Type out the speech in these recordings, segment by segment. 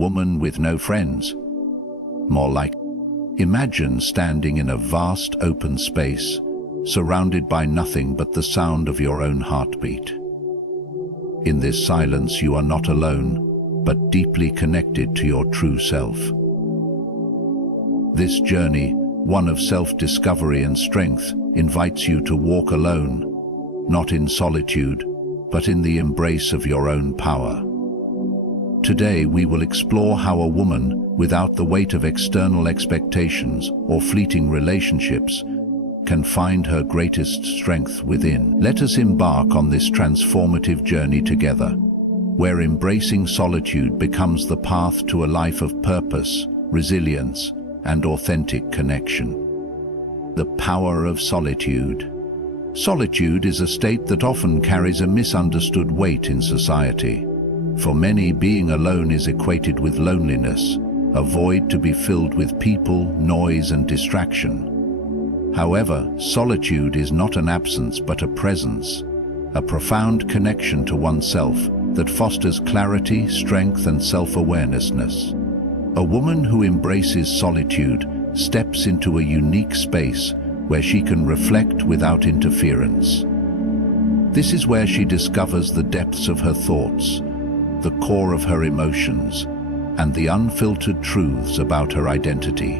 woman with no friends. More like, imagine standing in a vast open space, surrounded by nothing but the sound of your own heartbeat. In this silence you are not alone, but deeply connected to your true self. This journey, one of self-discovery and strength, invites you to walk alone, not in solitude, but in the embrace of your own power. Today we will explore how a woman, without the weight of external expectations or fleeting relationships, can find her greatest strength within. Let us embark on this transformative journey together, where embracing solitude becomes the path to a life of purpose, resilience, and authentic connection. The power of solitude. Solitude is a state that often carries a misunderstood weight in society. For many, being alone is equated with loneliness, a void to be filled with people, noise, and distraction. However, solitude is not an absence but a presence, a profound connection to oneself that fosters clarity, strength, and self-awareness. A woman who embraces solitude steps into a unique space where she can reflect without interference. This is where she discovers the depths of her thoughts, the core of her emotions, and the unfiltered truths about her identity.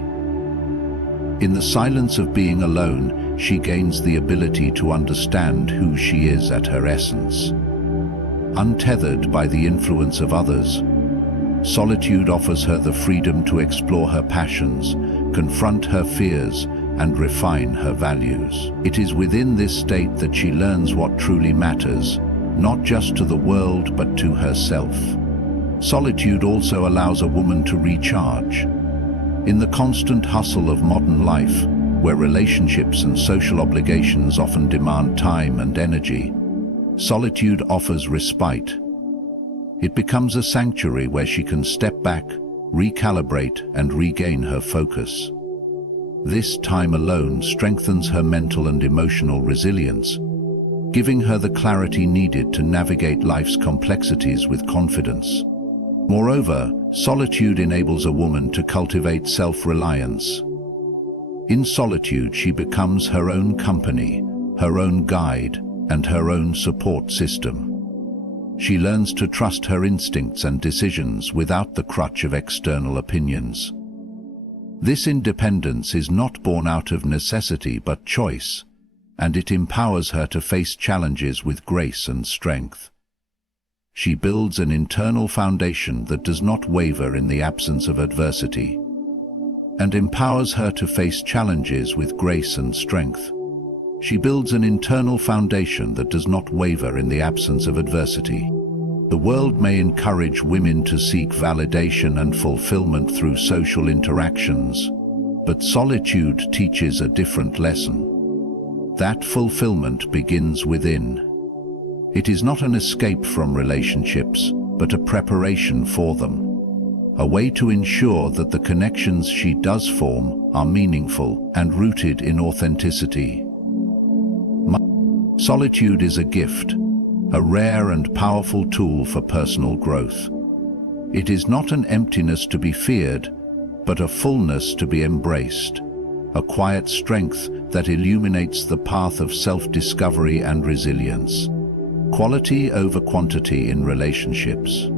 In the silence of being alone, she gains the ability to understand who she is at her essence. Untethered by the influence of others, solitude offers her the freedom to explore her passions, confront her fears, and refine her values. It is within this state that she learns what truly matters, not just to the world but to herself. Solitude also allows a woman to recharge. In the constant hustle of modern life, where relationships and social obligations often demand time and energy, solitude offers respite. It becomes a sanctuary where she can step back, recalibrate, and regain her focus. This time alone strengthens her mental and emotional resilience, giving her the clarity needed to navigate life's complexities with confidence. Moreover, solitude enables a woman to cultivate self-reliance. In solitude, she becomes her own company, her own guide, and her own support system. She learns to trust her instincts and decisions without the crutch of external opinions. This independence is not born out of necessity but choice, and it empowers her to face challenges with grace and strength. She builds an internal foundation that does not waver in the absence of adversity, and empowers her to face challenges with grace and strength. She builds an internal foundation that does not waver in the absence of adversity. The world may encourage women to seek validation and fulfillment through social interactions, but solitude teaches a different lesson. That fulfillment begins within. It is not an escape from relationships, but a preparation for them. A way to ensure that the connections she does form are meaningful and rooted in authenticity. Solitude is a gift, a rare and powerful tool for personal growth. It is not an emptiness to be feared, but a fullness to be embraced, a quiet strength that illuminates the path of self-discovery and resilience. Quality over quantity in relationships.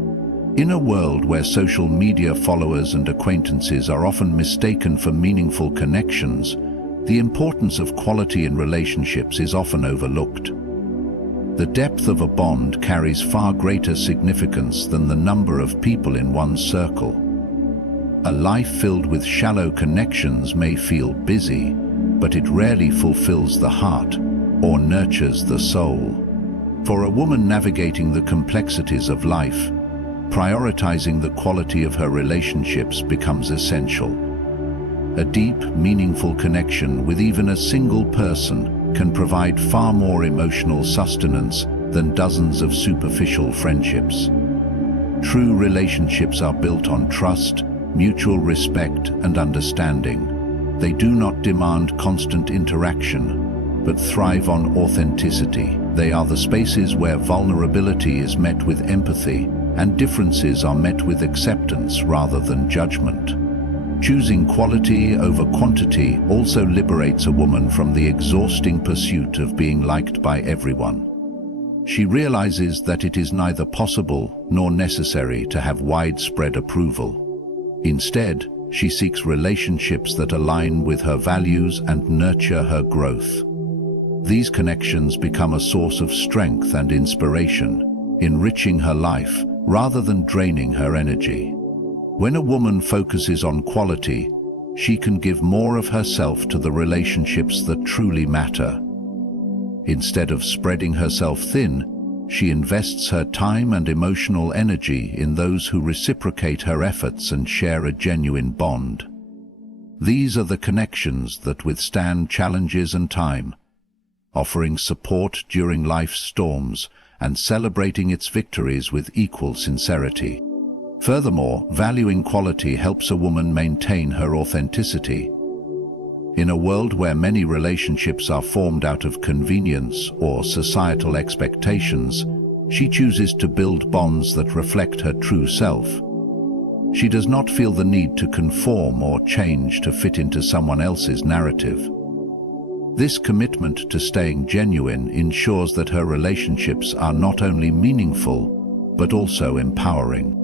In a world where social media followers and acquaintances are often mistaken for meaningful connections, the importance of quality in relationships is often overlooked. The depth of a bond carries far greater significance than the number of people in one's circle. A life filled with shallow connections may feel busy, but it rarely fulfills the heart or nurtures the soul. For a woman navigating the complexities of life, prioritizing the quality of her relationships becomes essential. A deep, meaningful connection with even a single person can provide far more emotional sustenance than dozens of superficial friendships. True relationships are built on trust, mutual respect, and understanding. They do not demand constant interaction, but thrive on authenticity. They are the spaces where vulnerability is met with empathy, and differences are met with acceptance rather than judgment. Choosing quality over quantity also liberates a woman from the exhausting pursuit of being liked by everyone. She realizes that it is neither possible nor necessary to have widespread approval. Instead, she seeks relationships that align with her values and nurture her growth. These connections become a source of strength and inspiration, enriching her life rather than draining her energy. When a woman focuses on quality, she can give more of herself to the relationships that truly matter. Instead of spreading herself thin, she invests her time and emotional energy in those who reciprocate her efforts and share a genuine bond. These are the connections that withstand challenges and time, offering support during life's storms and celebrating its victories with equal sincerity. Furthermore, valuing quality helps a woman maintain her authenticity. In a world where many relationships are formed out of convenience or societal expectations, she chooses to build bonds that reflect her true self. She does not feel the need to conform or change to fit into someone else's narrative. This commitment to staying genuine ensures that her relationships are not only meaningful, but also empowering.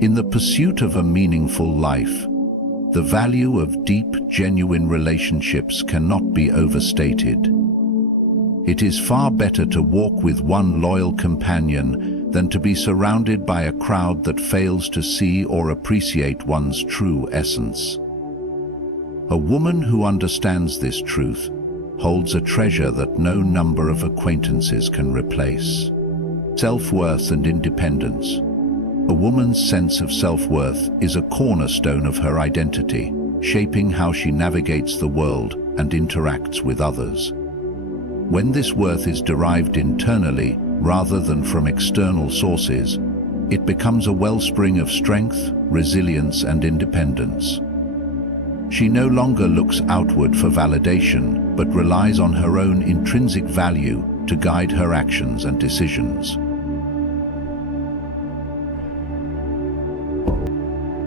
In the pursuit of a meaningful life, the value of deep, genuine relationships cannot be overstated. It is far better to walk with one loyal companion than to be surrounded by a crowd that fails to see or appreciate one's true essence. A woman who understands this truth holds a treasure that no number of acquaintances can replace: self-worth and independence. A woman's sense of self-worth is a cornerstone of her identity, shaping how she navigates the world and interacts with others. When this worth is derived internally rather than from external sources, it becomes a wellspring of strength, resilience, and independence. She no longer looks outward for validation, but relies on her own intrinsic value to guide her actions and decisions.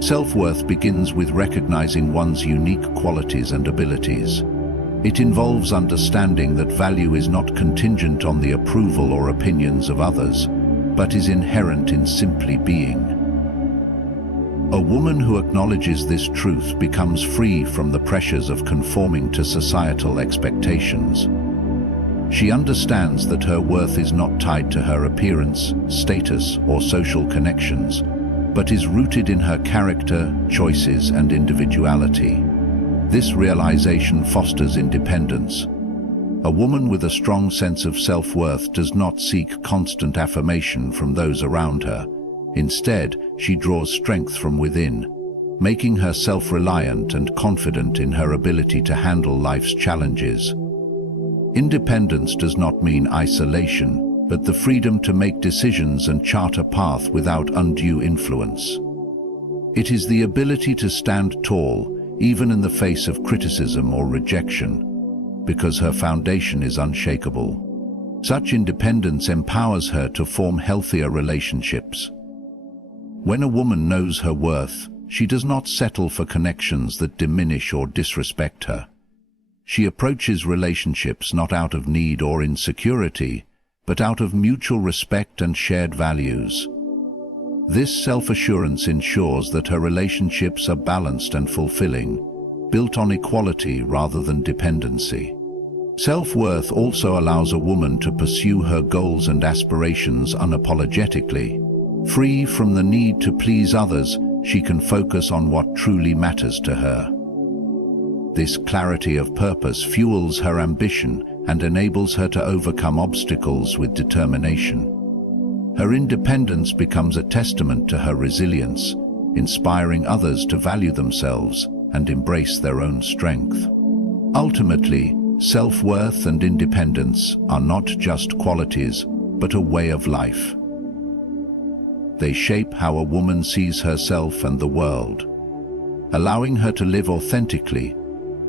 Self-worth begins with recognizing one's unique qualities and abilities. It involves understanding that value is not contingent on the approval or opinions of others, but is inherent in simply being. A woman who acknowledges this truth becomes free from the pressures of conforming to societal expectations. She understands that her worth is not tied to her appearance, status, or social connections, but is rooted in her character, choices, and individuality. This realization fosters independence. A woman with a strong sense of self-worth does not seek constant affirmation from those around her. Instead, she draws strength from within, making her self-reliant and confident in her ability to handle life's challenges. Independence does not mean isolation, but the freedom to make decisions and chart a path without undue influence. It is the ability to stand tall, even in the face of criticism or rejection, because her foundation is unshakable. Such independence empowers her to form healthier relationships. When a woman knows her worth, she does not settle for connections that diminish or disrespect her. She approaches relationships not out of need or insecurity, but out of mutual respect and shared values. This self-assurance ensures that her relationships are balanced and fulfilling, built on equality rather than dependency. Self-worth also allows a woman to pursue her goals and aspirations unapologetically. Free from the need to please others, she can focus on what truly matters to her. This clarity of purpose fuels her ambition and enables her to overcome obstacles with determination. Her independence becomes a testament to her resilience, inspiring others to value themselves and embrace their own strength. Ultimately, self-worth and independence are not just qualities, but a way of life. They shape how a woman sees herself and the world, allowing her to live authentically,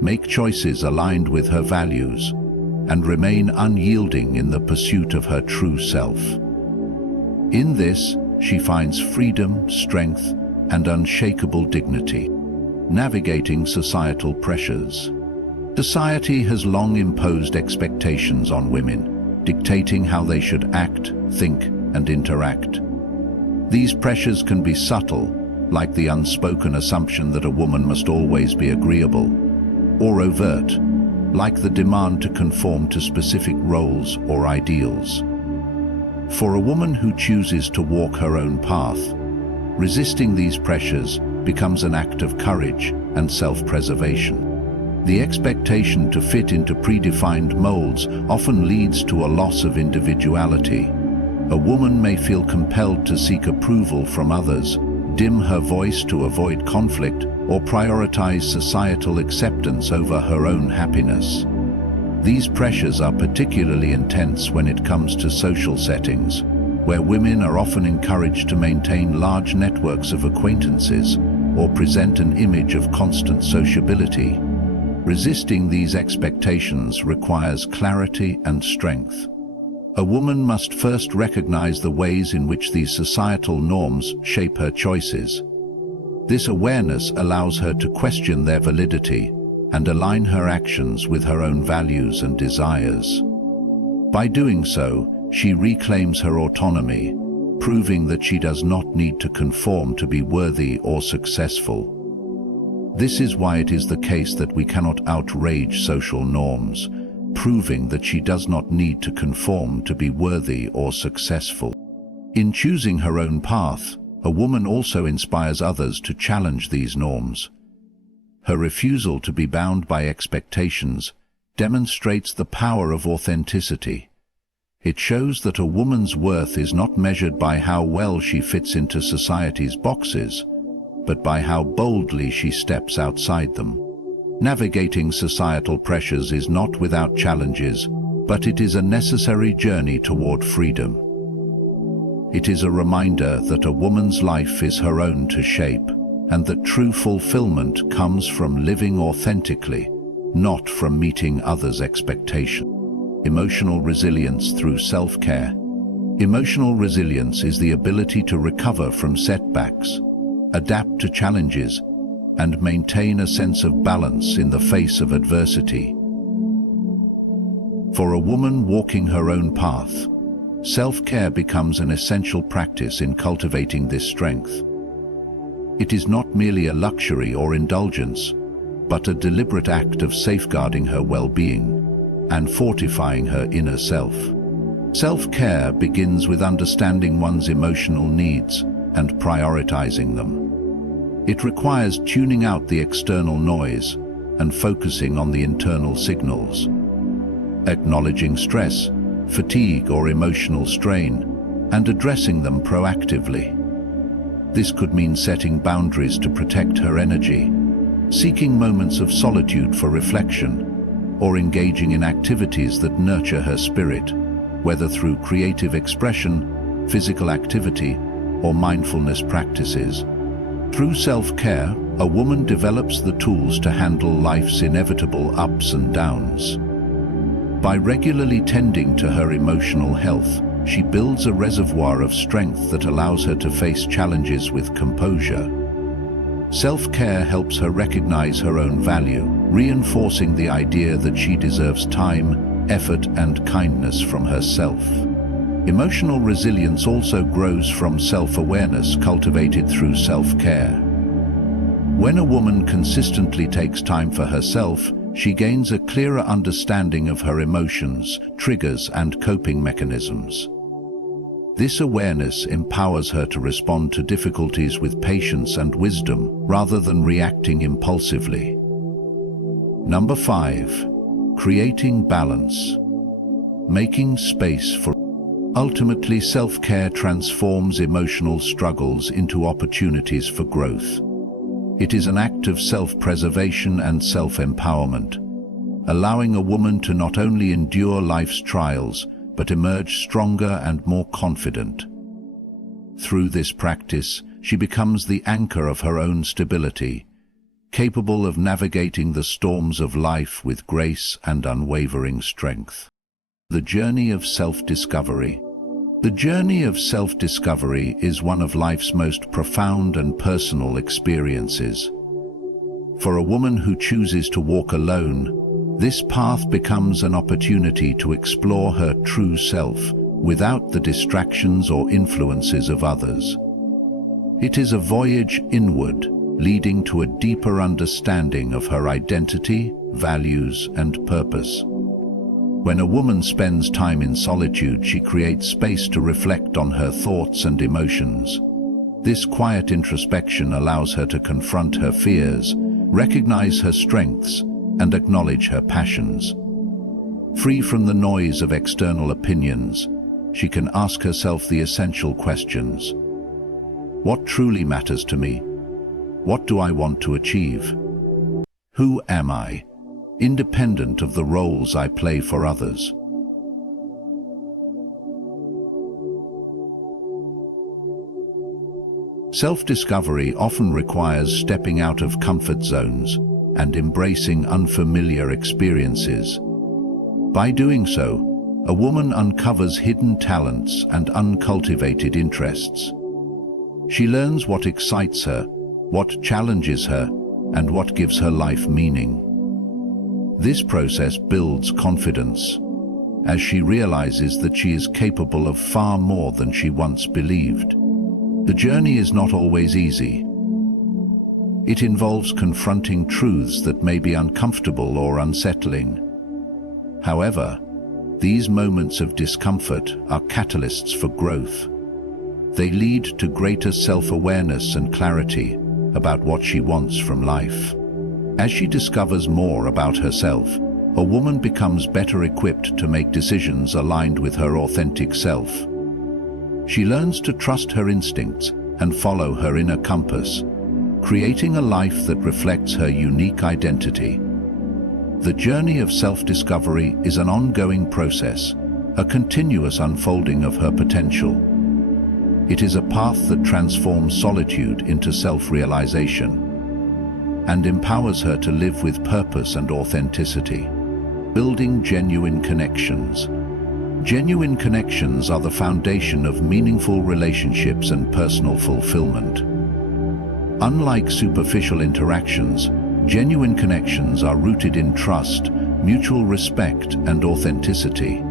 make choices aligned with her values, and remain unyielding in the pursuit of her true self. In this, she finds freedom, strength, and unshakable dignity. Navigating societal pressures. Society has long imposed expectations on women, dictating how they should act, think, and interact. These pressures can be subtle, like the unspoken assumption that a woman must always be agreeable, or overt, like the demand to conform to specific roles or ideals. For a woman who chooses to walk her own path, resisting these pressures becomes an act of courage and self-preservation. The expectation to fit into predefined molds often leads to a loss of individuality. A woman may feel compelled to seek approval from others, dim her voice to avoid conflict, or prioritize societal acceptance over her own happiness. These pressures are particularly intense when it comes to social settings, where women are often encouraged to maintain large networks of acquaintances or present an image of constant sociability. Resisting these expectations requires clarity and strength. A woman must first recognize the ways in which these societal norms shape her choices. This awareness allows her to question their validity and align her actions with her own values and desires. By doing so, she reclaims her autonomy, proving that she does not need to conform to be worthy or successful. This is why it is the case that we cannot outrage social norms, proving that she does not need to conform to be worthy or successful. In choosing her own path, a woman also inspires others to challenge these norms. Her refusal to be bound by expectations demonstrates the power of authenticity. It shows that a woman's worth is not measured by how well she fits into society's boxes, but by how boldly she steps outside them. Navigating societal pressures is not without challenges, but it is a necessary journey toward freedom. It is a reminder that a woman's life is her own to shape, and that true fulfillment comes from living authentically, not from meeting others' expectations. Emotional resilience through self-care. Emotional resilience is the ability to recover from setbacks, adapt to challenges, and maintain a sense of balance in the face of adversity. For a woman walking her own path, self-care becomes an essential practice in cultivating this strength. It is not merely a luxury or indulgence, but a deliberate act of safeguarding her well-being and fortifying her inner self. Self-care begins with understanding one's emotional needs and prioritizing them. It requires tuning out the external noise and focusing on the internal signals. Acknowledging stress, fatigue, or emotional strain, and addressing them proactively. This could mean setting boundaries to protect her energy, seeking moments of solitude for reflection, or engaging in activities that nurture her spirit, whether through creative expression, physical activity, or mindfulness practices. Through self-care, a woman develops the tools to handle life's inevitable ups and downs. By regularly tending to her emotional health, she builds a reservoir of strength that allows her to face challenges with composure. Self-care helps her recognize her own value, reinforcing the idea that she deserves time, effort, and kindness from herself. Emotional resilience also grows from self-awareness cultivated through self-care. When a woman consistently takes time for herself, she gains a clearer understanding of her emotions, triggers, and coping mechanisms. This awareness empowers her to respond to difficulties with patience and wisdom, rather than reacting impulsively. Number 5. Creating balance. Making space for. Ultimately, self-care transforms emotional struggles into opportunities for growth. It is an act of self-preservation and self-empowerment, allowing a woman to not only endure life's trials, but emerge stronger and more confident. Through this practice, she becomes the anchor of her own stability, capable of navigating the storms of life with grace and unwavering strength. The journey of self-discovery. The journey of self-discovery is one of life's most profound and personal experiences. For a woman who chooses to walk alone, this path becomes an opportunity to explore her true self without the distractions or influences of others. It is a voyage inward, leading to a deeper understanding of her identity, values, and purpose. When a woman spends time in solitude, she creates space to reflect on her thoughts and emotions. This quiet introspection allows her to confront her fears, recognize her strengths, and acknowledge her passions. Free from the noise of external opinions, she can ask herself the essential questions. What truly matters to me? What do I want to achieve? Who am I, independent of the roles I play for others? Self-discovery often requires stepping out of comfort zones and embracing unfamiliar experiences. By doing so, a woman uncovers hidden talents and uncultivated interests. She learns what excites her, what challenges her, and what gives her life meaning. This process builds confidence, as she realizes that she is capable of far more than she once believed. The journey is not always easy. It involves confronting truths that may be uncomfortable or unsettling. However, these moments of discomfort are catalysts for growth. They lead to greater self-awareness and clarity about what she wants from life. As she discovers more about herself, a woman becomes better equipped to make decisions aligned with her authentic self. She learns to trust her instincts and follow her inner compass, creating a life that reflects her unique identity. The journey of self-discovery is an ongoing process, a continuous unfolding of her potential. It is a path that transforms solitude into self-realization and empowers her to live with purpose and authenticity. Building genuine connections. Genuine connections are the foundation of meaningful relationships and personal fulfillment. Unlike superficial interactions, genuine connections are rooted in trust, mutual respect, and authenticity.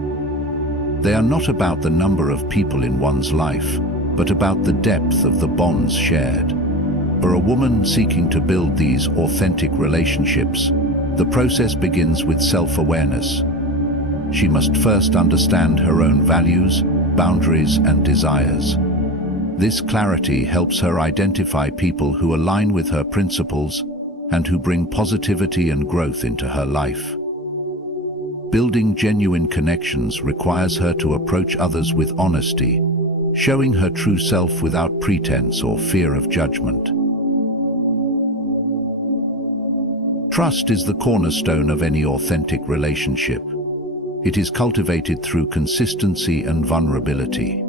They are not about the number of people in one's life, but about the depth of the bonds shared. For a woman seeking to build these authentic relationships, the process begins with self-awareness. She must first understand her own values, boundaries, and desires. This clarity helps her identify people who align with her principles and who bring positivity and growth into her life. Building genuine connections requires her to approach others with honesty, showing her true self without pretense or fear of judgment. Trust is the cornerstone of any authentic relationship. It is cultivated through consistency and vulnerability.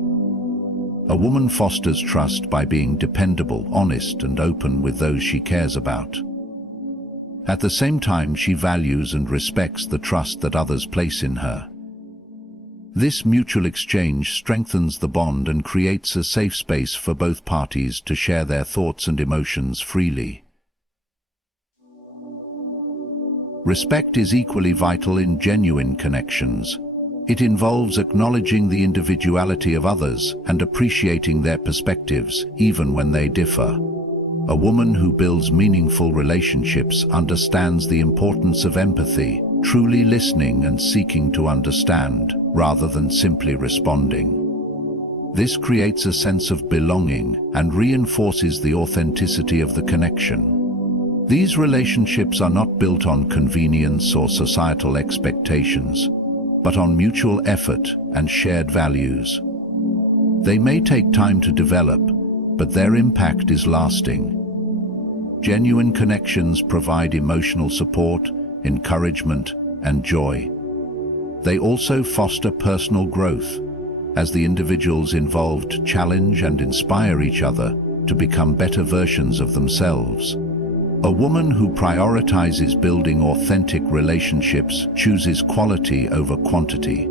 A woman fosters trust by being dependable, honest, and open with those she cares about. At the same time, she values and respects the trust that others place in her. This mutual exchange strengthens the bond and creates a safe space for both parties to share their thoughts and emotions freely. Respect is equally vital in genuine connections. It involves acknowledging the individuality of others and appreciating their perspectives, even when they differ. A woman who builds meaningful relationships understands the importance of empathy, truly listening and seeking to understand, rather than simply responding. This creates a sense of belonging and reinforces the authenticity of the connection. These relationships are not built on convenience or societal expectations, but on mutual effort and shared values. They may take time to develop, but their impact is lasting. Genuine connections provide emotional support, encouragement, and joy. They also foster personal growth, as the individuals involved challenge and inspire each other to become better versions of themselves. A woman who prioritizes building authentic relationships chooses quality over quantity.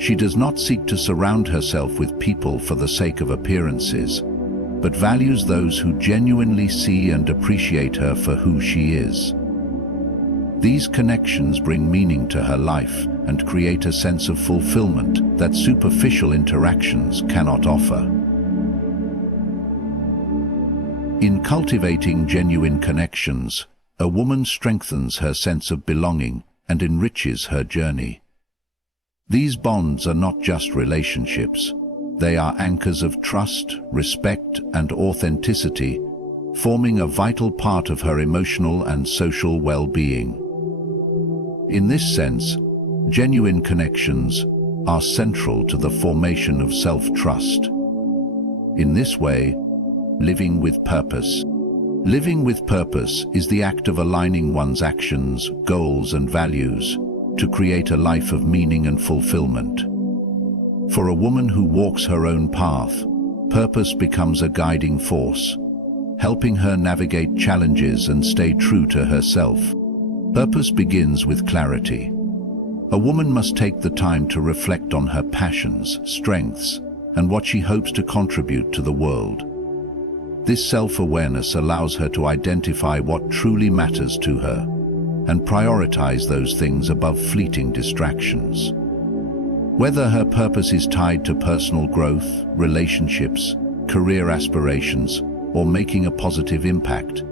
She does not seek to surround herself with people for the sake of appearances, but values those who genuinely see and appreciate her for who she is. These connections bring meaning to her life and create a sense of fulfillment that superficial interactions cannot offer. In cultivating genuine connections, a woman strengthens her sense of belonging and enriches her journey. These bonds are not just relationships. They are anchors of trust, respect, and authenticity, forming a vital part of her emotional and social well-being. In this sense, genuine connections are central to the formation of self-trust. In this way, living with purpose. Living with purpose is the act of aligning one's actions, goals, and values to create a life of meaning and fulfillment. For a woman who walks her own path, purpose becomes a guiding force, helping her navigate challenges and stay true to herself. Purpose begins with clarity. A woman must take the time to reflect on her passions, strengths, and what she hopes to contribute to the world. This self-awareness allows her to identify what truly matters to her and prioritize those things above fleeting distractions. Whether her purpose is tied to personal growth, relationships, career aspirations, or making a positive impact,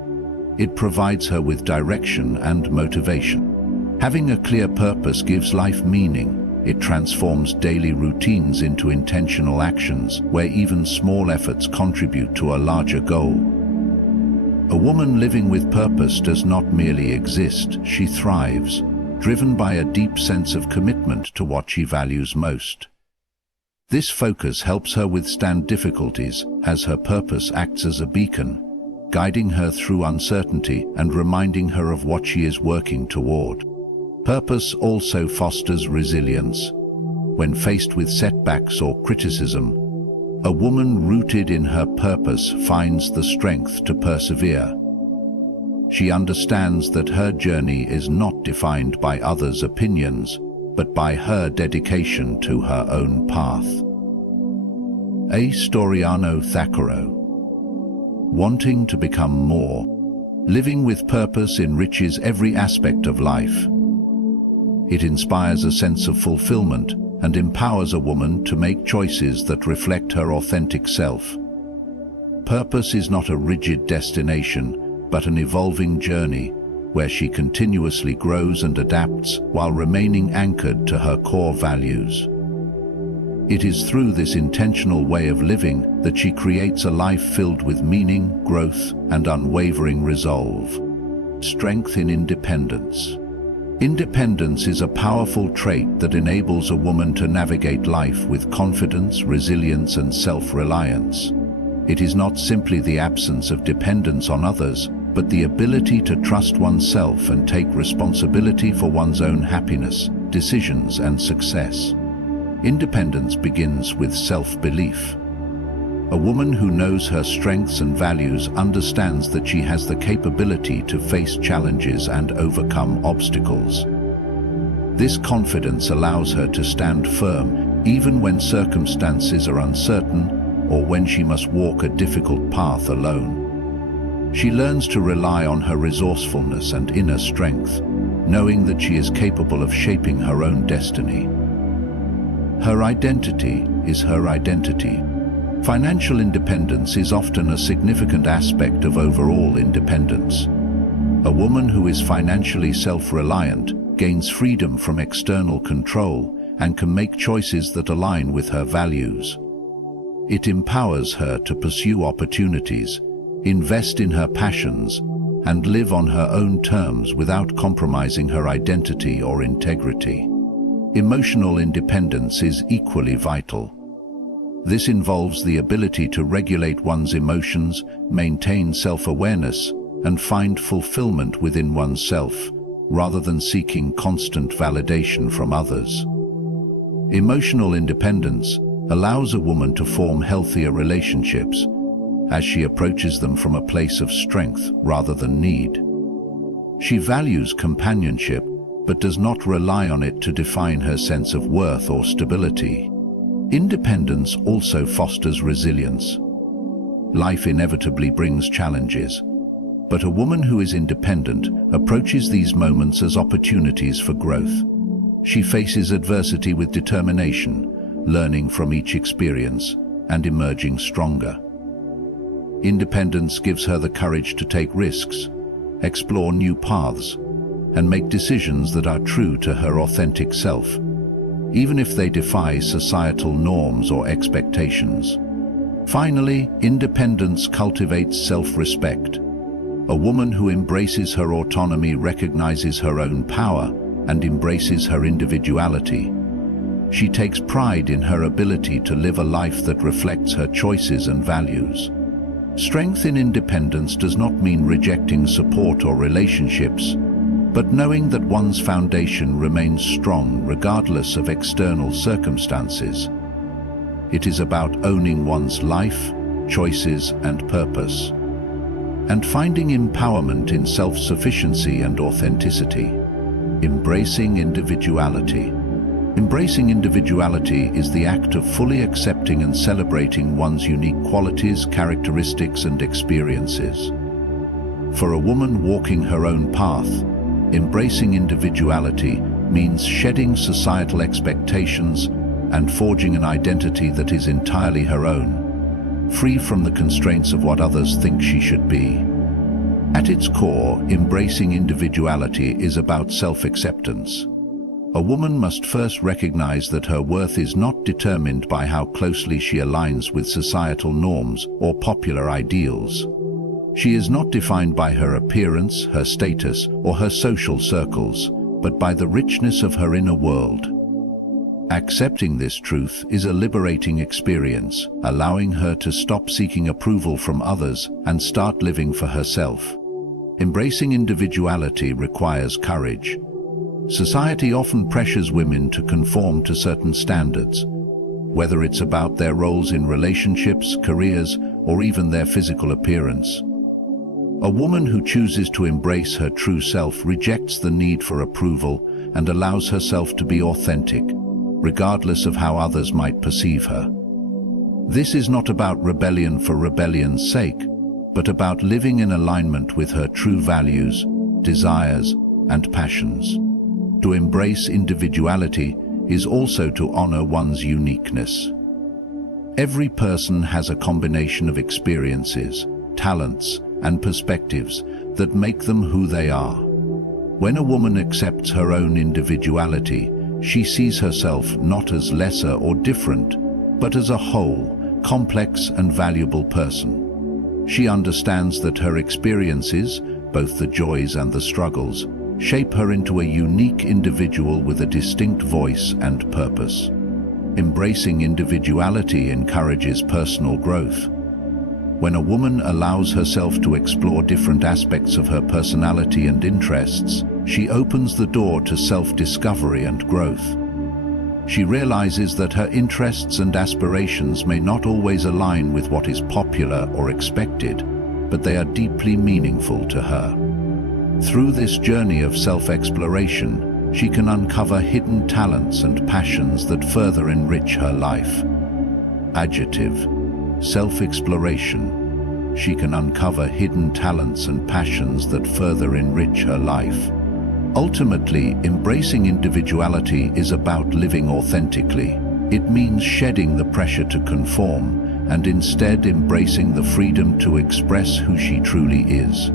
it provides her with direction and motivation. Having a clear purpose gives life meaning. It transforms daily routines into intentional actions where even small efforts contribute to a larger goal. A woman living with purpose does not merely exist, she thrives, driven by a deep sense of commitment to what she values most. This focus helps her withstand difficulties as her purpose acts as a beacon, guiding her through uncertainty and reminding her of what she is working toward. Purpose also fosters resilience. When faced with setbacks or criticism, a woman rooted in her purpose finds the strength to persevere. She understands that her journey is not defined by others' opinions, but by her dedication to her own path. A. Storiano Thakkaro. Wanting to become more, living with purpose enriches every aspect of life. It inspires a sense of fulfillment and empowers a woman to make choices that reflect her authentic self. Purpose is not a rigid destination, but an evolving journey where she continuously grows and adapts while remaining anchored to her core values. It is through this intentional way of living that she creates a life filled with meaning, growth, and unwavering resolve. Strength in independence. Independence is a powerful trait that enables a woman to navigate life with confidence, resilience, and self-reliance. It is not simply the absence of dependence on others, but the ability to trust oneself and take responsibility for one's own happiness, decisions, and success. Independence begins with self-belief. A woman who knows her strengths and values understands that she has the capability to face challenges and overcome obstacles. This confidence allows her to stand firm even when circumstances are uncertain or when she must walk a difficult path alone. She learns to rely on her resourcefulness and inner strength, knowing that she is capable of shaping her own destiny. Her identity is her identity. Financial independence is often a significant aspect of overall independence. A woman who is financially self-reliant gains freedom from external control and can make choices that align with her values. It empowers her to pursue opportunities, invest in her passions, and live on her own terms without compromising her identity or integrity. Emotional independence is equally vital. This involves the ability to regulate one's emotions, maintain self-awareness, and find fulfillment within oneself, rather than seeking constant validation from others. Emotional independence allows a woman to form healthier relationships, as she approaches them from a place of strength rather than need. She values companionship, but does not rely on it to define her sense of worth or stability. Independence also fosters resilience. Life inevitably brings challenges, but a woman who is independent approaches these moments as opportunities for growth. She faces adversity with determination, learning from each experience and emerging stronger. Independence gives her the courage to take risks, explore new paths, and make decisions that are true to her authentic self, even if they defy societal norms or expectations. Finally, independence cultivates self-respect. A woman who embraces her autonomy recognizes her own power and embraces her individuality. She takes pride in her ability to live a life that reflects her choices and values. Strength in independence does not mean rejecting support or relationships, but knowing that one's foundation remains strong regardless of external circumstances. It is about owning one's life, choices, and purpose, and finding empowerment in self-sufficiency and authenticity. Embracing individuality. Embracing individuality is the act of fully accepting and celebrating one's unique qualities, characteristics, and experiences. For a woman walking her own path, embracing individuality means shedding societal expectations and forging an identity that is entirely her own, free from the constraints of what others think she should be. At its core, embracing individuality is about self-acceptance. A woman must first recognize that her worth is not determined by how closely she aligns with societal norms or popular ideals. She is not defined by her appearance, her status, or her social circles, but by the richness of her inner world. Accepting this truth is a liberating experience, allowing her to stop seeking approval from others and start living for herself. Embracing individuality requires courage. Society often pressures women to conform to certain standards, whether it's about their roles in relationships, careers, or even their physical appearance. A woman who chooses to embrace her true self rejects the need for approval and allows herself to be authentic, regardless of how others might perceive her. This is not about rebellion for rebellion's sake, but about living in alignment with her true values, desires, and passions. To embrace individuality is also to honor one's uniqueness. Every person has a combination of experiences, talents, and perspectives that make them who they are. When a woman accepts her own individuality, she sees herself not as lesser or different, but as a whole, complex and valuable person. She understands that her experiences, both the joys and the struggles, shape her into a unique individual with a distinct voice and purpose. Embracing individuality encourages personal growth. When a woman allows herself to explore different aspects of her personality and interests, she opens the door to self-discovery and growth. She realizes that her interests and aspirations may not always align with what is popular or expected, but they are deeply meaningful to her. Through this journey of self-exploration, she can uncover hidden talents and passions that further enrich her life. Adjective: self-exploration. She can uncover hidden talents and passions that further enrich her life. Ultimately, embracing individuality is about living authentically. It means shedding the pressure to conform and instead embracing the freedom to express who she truly is.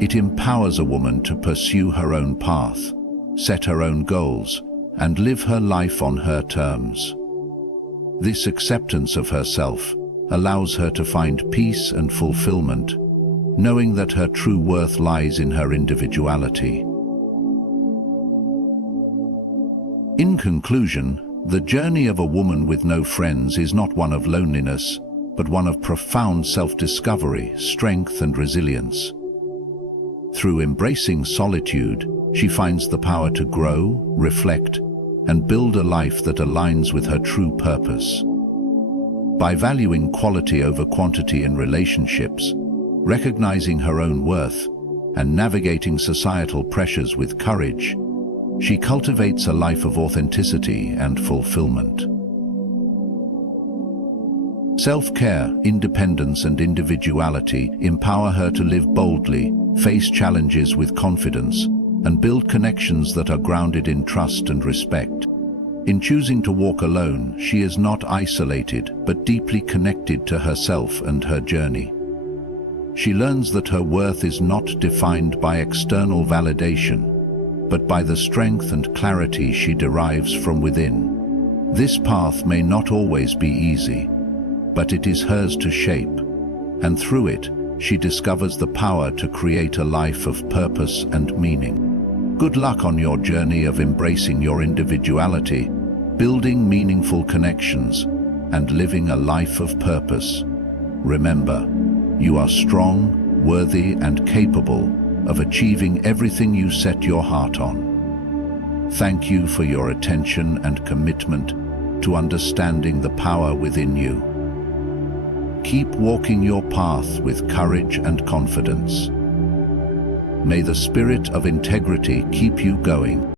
It empowers a woman to pursue her own path, set her own goals, and live her life on her terms. This acceptance of herself allows her to find peace and fulfillment, knowing that her true worth lies in her individuality. In conclusion, the journey of a woman with no friends is not one of loneliness, but one of profound self-discovery, strength, and resilience. Through embracing solitude, she finds the power to grow, reflect, and build a life that aligns with her true purpose. By valuing quality over quantity in relationships, recognizing her own worth, and navigating societal pressures with courage, She cultivates a life of authenticity and fulfillment. Self-care, independence and individuality empower her to live boldly, face challenges with confidence, and build connections that are grounded in trust and respect. In choosing to walk alone, she is not isolated, but deeply connected to herself and her journey. She learns that her worth is not defined by external validation, but by the strength and clarity she derives from within. This path may not always be easy, but it is hers to shape, and through it, she discovers the power to create a life of purpose and meaning. Good luck on your journey of embracing your individuality, building meaningful connections, and living a life of purpose. Remember, you are strong, worthy, and capable of achieving everything you set your heart on. Thank you for your attention and commitment to understanding the power within you. Keep walking your path with courage and confidence. May the spirit of integrity keep you going.